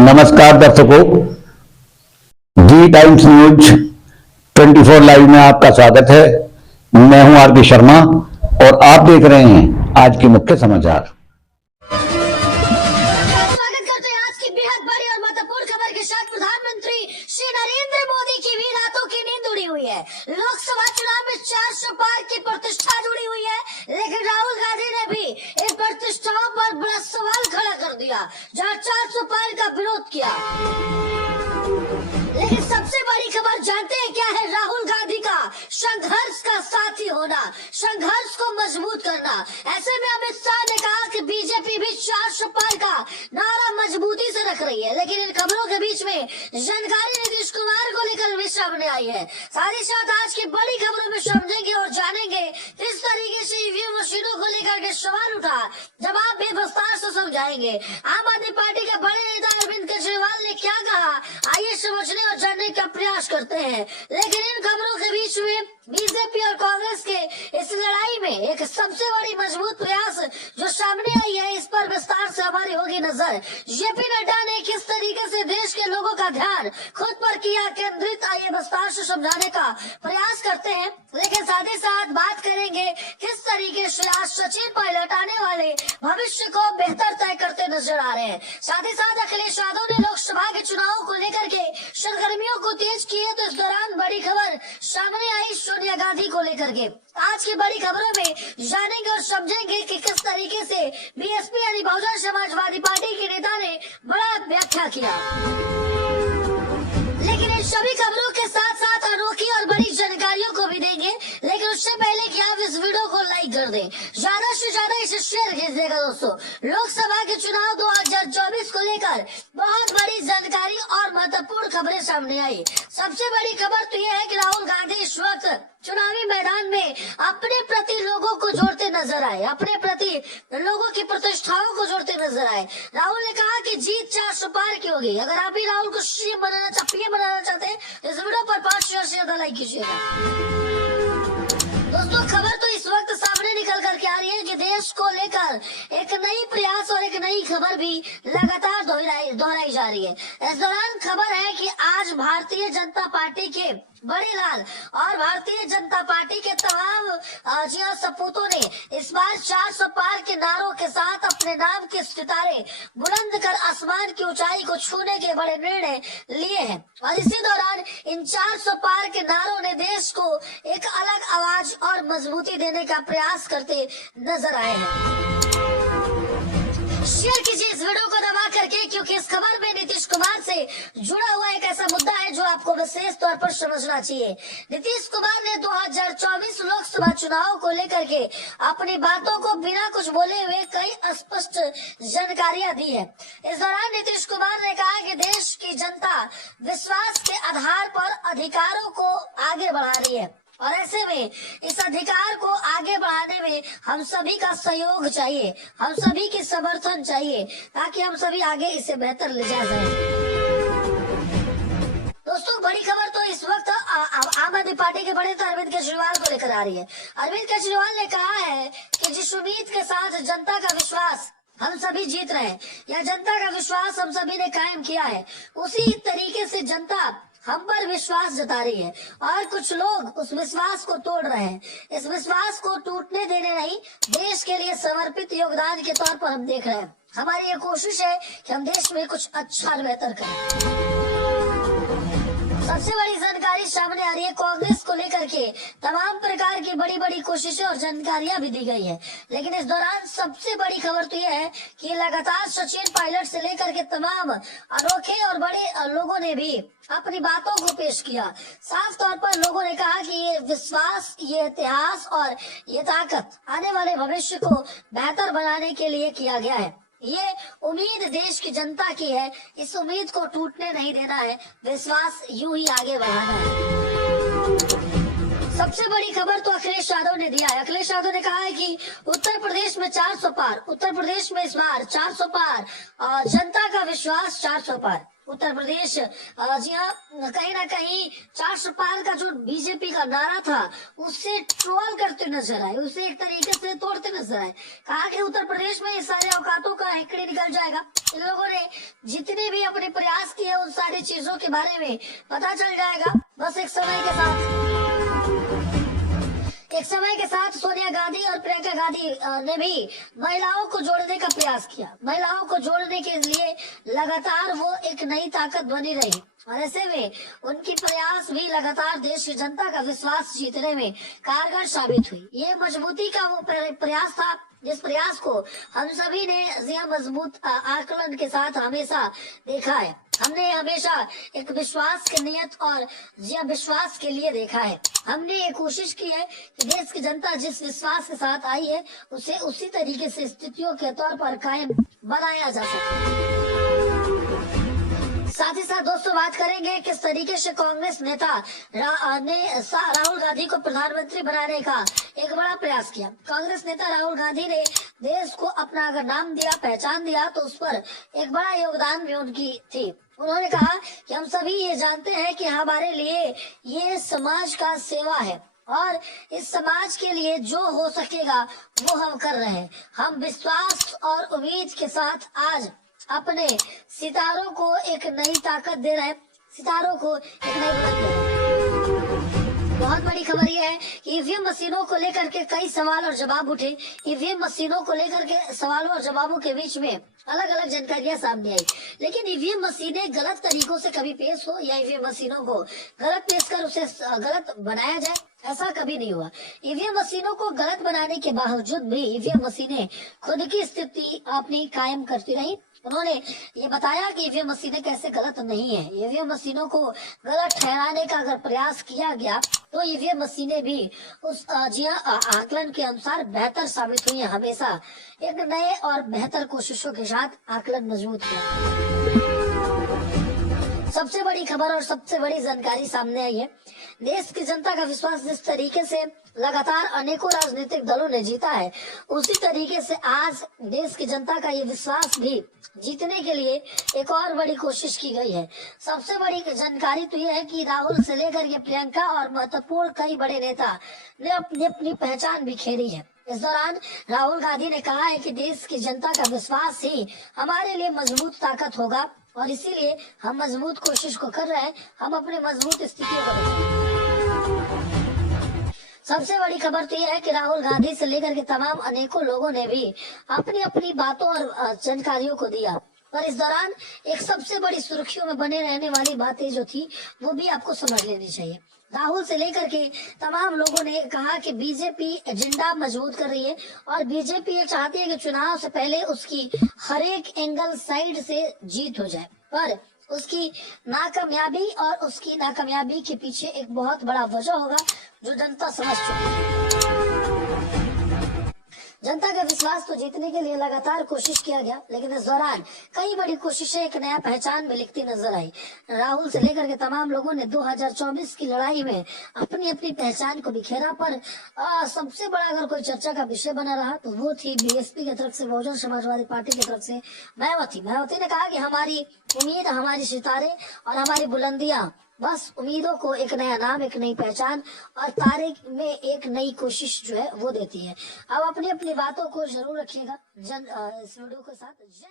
नमस्कार दर्शकों, जी times news 24 live में आपका स्वागत है। मैं हूं आर के शर्मा और आप देख रहे हैं आज के मुख्य समाचार। स्वागत करते हैं आज की बेहद बड़ी और महत्वपूर्ण खबर के साथ। प्रधानमंत्री श्री नरेंद्र मोदी की भी रातों की नींद उड़ी हुई है। लोकसभा चुनाव में 400 पार की प्रतिष्ठा जुड़ी हुई है, लेकिन राहुल गांधी ने भी इन प्रतिष्ठाओं पर बड़ा सवाल खड़ा कर दिया, जहां 400 पार का विरोध किया। लेकिन सबसे बड़ी खबर जानते हैं क्या है? राहुल गांधी का संघर्ष का साथी होना, संघर्ष को मजबूत करना। ऐसे में अमित शाह ने कहा कि बीजेपी भी 400 पार का नारा मजबूती से रख रही है, लेकिन इन खबरों के बीच में जानकारी नीतीश कुमार को लेकर भी सामने आई है। साथ ही साथ आज की बड़ी खबरों में समझेंगे और जानेंगे किस तरीके से ईवीएम मशीनों को लेकर के सवाल उठा, जवाब भी विस्तार से समझाएंगे। आम आदमी पार्टी के बड़े नेता अरविंद केजरीवाल ने क्या कहा, आइए समझने और जानने का प्रयास करते हैं। लेकिन इन खबरों के बीच में बीजेपी और कांग्रेस के इस लड़ाई में एक सबसे बड़ी मजबूत प्रयास जो सामने आई है, इस पर विस्तार से हमारी होगी नजर। जेपी नड्डा ने किस तरीके से देश के लोगों का ध्यान खुद पर किया केंद्रित, आइए विस्तार से समझाने का प्रयास करते हैं। लेकिन साथ ही साथ बात करेंगे किस तरीके से आज सचिन पायलट आने वाले भविष्य को बेहतर तय करते नजर आ रहे हैं। साथ ही साथ अखिलेश यादव ने लोकसभा के चुनाव को लेकर के सरगर्मियों को तेज किए, तो इस दौरान बड़ी खबर सामने आई सोनिया गांधी को लेकर के। आज की बड़ी खबरों में जानेंगे और समझेंगे कि किस तरीके से बीएसपी यानी बहुजन समाजवादी पार्टी के नेता ने बड़ा व्याख्या किया। लेकिन इन सभी खबरों के साथ साथ अनोखी और बड़ी जानकारियों को भी देंगे, लेकिन उससे पहले कि आप इस वीडियो को लाइक कर दें, ज्यादा से ज्यादा इसे शेयर कीजिएगा। दोस्तों, लोकसभा के चुनाव 2024 को लेकर बहुत बड़ी जानकारी और महत्वपूर्ण खबरें सामने आई। सबसे बड़ी खबर तो यह है कि राहुल गांधी इस वक्त चुनावी मैदान में अपने प्रति लोगों को जोड़ते नजर आए, अपने प्रति लोगों की प्रतिष्ठाओं को जोड़ते नजर आए। राहुल ने कहा कि जीत 400 पार की होगी। अगर आप ही राहुल को पीएम बनाना चाहते हैं तो इस वीडियो पर 5 से ज्यादा लाइक कीजिएगा। दोस्तों, खबर तो इस वक्त सामने निकल करके आ रही है कि देश को लेकर एक नई प्रयास और एक नई खबर भी लगातार दोहराई जा रही है। इस दौरान खबर है कि आज भारतीय जनता पार्टी के बड़े लाल और भारतीय जनता पार्टी के तमाम जिया सपूतों ने इस बार 400 पार के नारों के साथ अपने नाम के सितारे बुलंद कर आसमान की ऊंचाई को छूने के बड़े निर्णय लिए हैं। और इसी दौरान इन 400 पार के नारों ने देश को एक अलग आवाज और मजबूती देने का प्रयास करते नजर आए हैं। शेयर कीजिए इस वीडियो को दबा करके, क्योंकि इस खबर में नीतीश कुमार से जुड़ा हुआ एक ऐसा मुद्दा है जो आपको विशेष तौर पर समझना चाहिए। नीतीश कुमार ने 2024 लोकसभा चुनाव को लेकर के अपनी बातों को बिना कुछ बोले हुए कई स्पष्ट जानकारियां दी है। इस दौरान नीतीश कुमार ने कहा कि देश की जनता विश्वास के आधार पर अधिकारों को आगे बढ़ा रही है, और ऐसे में इस अधिकार को आगे बढ़ाने में हम सभी का सहयोग चाहिए, हम सभी की समर्थन चाहिए, ताकि हम सभी आगे इसे बेहतर ले जा सकें। दोस्तों, बड़ी खबर तो इस वक्त आम आदमी पार्टी के बड़े नेता अरविंद केजरीवाल को लेकर आ रही है। अरविंद केजरीवाल ने कहा है कि जिस उम्मीद के साथ जनता का विश्वास हम सभी जीत रहे हैं, या जनता का विश्वास हम सभी ने कायम किया है, उसी तरीके से जनता हम पर विश्वास जता रही है, और कुछ लोग उस विश्वास को तोड़ रहे हैं। इस विश्वास को टूटने देने नहीं, देश के लिए समर्पित योगदान के तौर पर हम देख रहे हैं। हमारी ये कोशिश है कि हम देश में कुछ अच्छा और बेहतर करें। सबसे बड़ी जानकारी सामने आ रही है कांग्रेस को लेकर के। तमाम प्रकार की बड़ी बड़ी कोशिशें और जानकारियां भी दी गई है, लेकिन इस दौरान सबसे बड़ी खबर तो यह है कि लगातार सचिन पायलट से लेकर के तमाम अनोखे और बड़े लोगों ने भी अपनी बातों को पेश किया। साफ तौर पर लोगों ने कहा कि ये विश्वास, ये इतिहास और ये ताकत आने वाले भविष्य को बेहतर बनाने के लिए किया गया है। ये उम्मीद देश की जनता की है, इस उम्मीद को टूटने नहीं देना है, विश्वास यूं ही आगे बढ़ाना है। सबसे बड़ी खबर तो अखिलेश यादव ने दिया है। अखिलेश यादव ने कहा है कि उत्तर प्रदेश में 400 पार, उत्तर प्रदेश में इस बार 400 पार, जनता का विश्वास 400 पार। उत्तर प्रदेश जी हाँ, कहीं ना कहीं 400 पार का जो बीजेपी का नारा था उससे ट्रोल करते नजर आए, उसे एक तरीके से तोड़ते नजर आए। कहा कि उत्तर प्रदेश में ये सारे औकातों का हिकड़ी निकल जाएगा। इन लोगों ने जितने भी अपने प्रयास किए उन सारी चीजों के बारे में पता चल जाएगा। बस एक समय के साथ सोनिया गांधी और प्रियंका गांधी ने भी महिलाओं को जोड़ने का प्रयास किया। महिलाओं को जोड़ने के लिए लगातार वो एक नई ताकत बनी रही और ऐसे में उनकी प्रयास भी लगातार देश की जनता का विश्वास जीतने में कारगर साबित हुई। ये मजबूती का वो प्रयास था जिस प्रयास को हम सभी ने मजबूत आकलन के साथ हमेशा देखा है। हमने हमेशा एक विश्वास की नियत और विश्वास के लिए देखा है। हमने ये कोशिश की है कि देश की जनता जिस विश्वास के साथ आई है उसे उसी तरीके से स्थितियों के तौर पर कायम बनाया जा सके। साथ ही साथ दोस्तों बात करेंगे किस तरीके से कांग्रेस नेता राहुल गांधी को प्रधानमंत्री बनाने का एक बड़ा प्रयास किया। कांग्रेस नेता राहुल गांधी ने देश को अपना अगर नाम दिया, पहचान दिया तो उस पर एक बड़ा योगदान भी उनकी थी। उन्होंने कहा कि हम सभी ये जानते हैं कि हमारे लिए ये समाज का सेवा है और इस समाज के लिए जो हो सकेगा वो हम कर रहे हैं। हम विश्वास और उम्मीद के साथ आज अपने सितारों को एक नई ताकत दे रहे हैं, सितारों को एक नई बुलंदी दे रहे हैं। बहुत बड़ी खबर यह है कि ईवीएम मशीनों को लेकर के कई सवाल और जवाब उठे। ईवीएम मशीनों को लेकर के सवालों और जवाबों के बीच में अलग अलग जानकारियां सामने आई, लेकिन ईवीएम मशीनें गलत तरीकों से कभी पेश हो या ईवीएम मशीनों को गलत पेश कर उसे गलत बनाया जाए, ऐसा कभी नहीं हुआ। ईवीएम मशीनों को गलत बनाने के बावजूद भी ईवीएम मशीनें खुद की स्थिति अपनी कायम करती रही। उन्होंने ये बताया कि ईवीएम मशीनें कैसे गलत नहीं है। ईवीएम मशीनों को गलत ठहराने का अगर प्रयास किया गया तो ईवीएम मशीनें भी उस आकलन के अनुसार बेहतर साबित हुई है। हमेशा एक नए और बेहतर कोशिशों के साथ आकलन मजबूत किया। सबसे बड़ी खबर और सबसे बड़ी जानकारी सामने आई है। देश की जनता का विश्वास जिस तरीके से लगातार अनेकों राजनीतिक दलों ने जीता है, उसी तरीके से आज देश की जनता का ये विश्वास भी जीतने के लिए एक और बड़ी कोशिश की गई है। सबसे बड़ी जानकारी तो ये है कि राहुल से लेकर के प्रियंका और महत्वपूर्ण कई बड़े नेता ने अपनी पहचान बिखेरी है। इस दौरान राहुल गांधी ने कहा है कि देश की जनता का विश्वास ही हमारे लिए मजबूत ताकत होगा और इसीलिए हम मजबूत कोशिश को कर रहे हैं। हम अपने मजबूत स्थितियों को देखें। सबसे बड़ी खबर तो यह है कि राहुल गांधी से लेकर के तमाम अनेकों लोगों ने भी अपनी अपनी बातों और जानकारियों को दिया, पर इस दौरान एक सबसे बड़ी सुर्खियों में बने रहने वाली बातें जो थी वो भी आपको समझ लेनी चाहिए। राहुल से लेकर के तमाम लोगों ने कहा कि बीजेपी एजेंडा मजबूत कर रही है और बीजेपी ये चाहती है कि चुनाव से पहले उसकी हर एक एंगल साइड से जीत हो जाए, पर उसकी नाकामयाबी के पीछे एक बहुत बड़ा वजह होगा जो जनता समझ चुकी है। जनता का विश्वास तो जीतने के लिए लगातार कोशिश किया गया, लेकिन इस दौरान कई बड़ी कोशिशें एक नया पहचान में लिखती नजर आई। राहुल से लेकर के तमाम लोगों ने 2024 की लड़ाई में अपनी अपनी पहचान को बिखेरा, पर सबसे बड़ा अगर कोई चर्चा का विषय बना रहा तो वो थी बीएसपी की तरफ से, बहुजन समाजवादी पार्टी की तरफ से मायावती ने कहा कि हमारी उम्मीद, हमारी सितारे और हमारी बुलंदियां बस उम्मीदों को एक नया नाम, एक नई पहचान और तारे में एक नई कोशिश जो है वो देती है। अब अपनी अपनी बातों को जरूर रखिएगा इस वीडियो के साथ। जय